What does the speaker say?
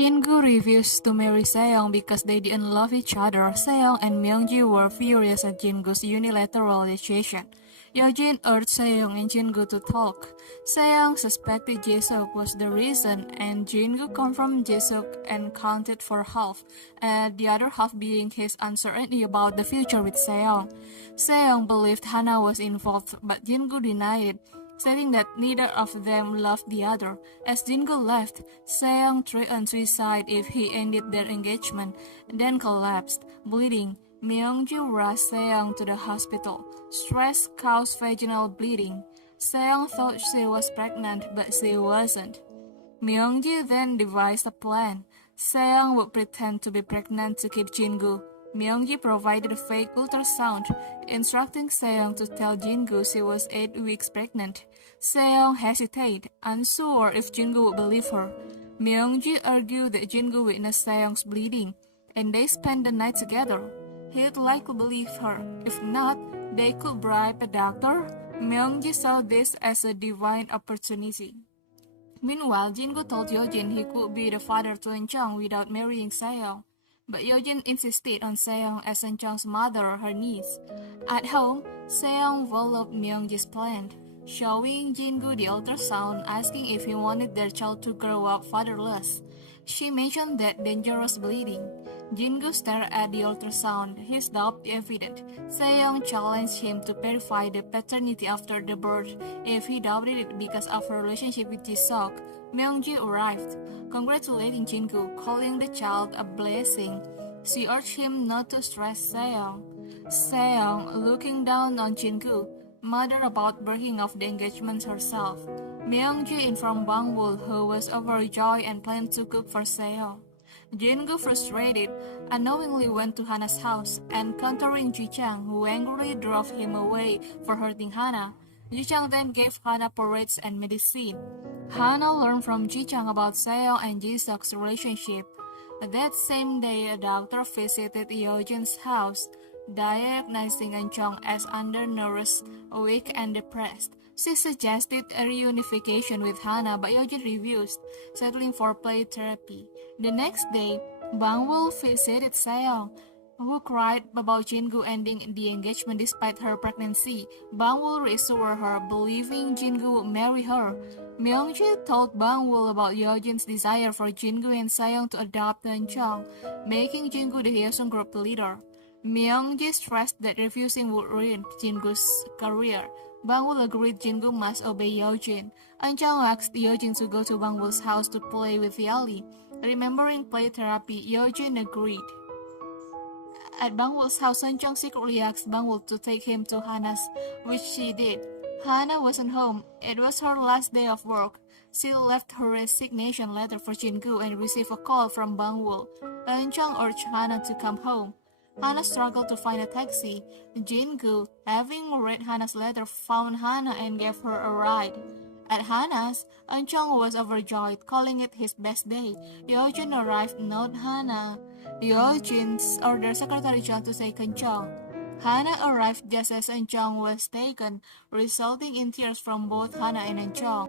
Jingu refused to marry Seong because they didn't love each other. Seong and Myungji were furious at Jingu's unilateral decision. Yeojin urged Seong and Jingu to talk. Seong suspected Jisuk was the reason, and Jingu confirmed Jisuk and counted for half, the other half being his uncertainty about the future with Seong. Seong believed Hana was involved, but Jingu denied it, stating that neither of them loved the other. As Jingu left, Seong threatened suicide if he ended their engagement, then collapsed, bleeding. Myungji rushed Seong to the hospital. Stress caused vaginal bleeding. Seong thought she was pregnant, but she wasn't. Myungji then devised a plan. Seong would pretend to be pregnant to keep Jingu. Myungji provided a fake ultrasound, instructing Seong to tell Jingu she was 8 weeks pregnant. Seong hesitated, unsure if Jingu would believe her. Myungji argued that Jingu witnessed Seong's bleeding, and they spent the night together. He'd likely believe her. If not, they could bribe a doctor. Myungji saw this as a divine opportunity. Meanwhile, Jingu told Yeojin he could be the father to Eunchang without marrying Seong. But Yeojin insisted on Seong as Eunchang's mother, her niece. At home, Seong followed Myungji's plan, showing Jingu the ultrasound, asking if he wanted their child to grow up fatherless. She mentioned that dangerous bleeding. Jingu stared at the ultrasound, his doubt evident. Seong challenged him to verify the paternity after the birth if he doubted it because of her relationship with Jisuk. Myungji arrived, congratulating Jingu, calling the child a blessing. She urged him not to stress Seong. Seong, looking down on Jingu, muttered about breaking off the engagement herself. Myungji informed Bangwul, who was overjoyed and planned to cook for Seong. Jingu, frustrated, unknowingly went to Hana's house, encountering Ji-chang, who angrily drove him away for hurting Hana. Ji-chang then gave Hana porridge and medicine. Hana learned from Ji-chang about Seong and Jisuk's relationship. That same day, a doctor visited Yeojin's house, diagnosing Eunchang as undernourished, weak, and depressed. She suggested a reunification with Hana, but Yeojin refused, settling for play therapy. The next day, Bangwul visited Seong, who cried about Jingu ending the engagement despite her pregnancy. Bangwul reassured her, believing Jingu would marry her. Myungji told Bangwul about Yeojin's desire for Jingu and Seong to adopt Eunchang, making Jingu the Hyosung group leader. Myungji stressed that refusing would ruin Jingu's career. Bangwul agreed Jingu must obey Yeojin. Eunchang asked Yeojin to go to Bangwul's house to play with Yali. Remembering play therapy, Yeojin agreed. At Bangwul's house, Eunchang secretly asked Bangwul to take him to Hana's, which she did. Hana wasn't home. It was her last day of work. She left her resignation letter for Jingu and received a call from Bangwul. Eunchang urged Hana to come home. Hana struggled to find a taxi. Jingu, having read Hana's letter, found Hana and gave her a ride. At Hana's, Eunchang was overjoyed, calling it his best day. Yeojin arrived, not Hana. Yeojin ordered Secretary John to take Eunchang. Hana arrived just as Eunchang was taken, resulting in tears from both Hana and Eunchang.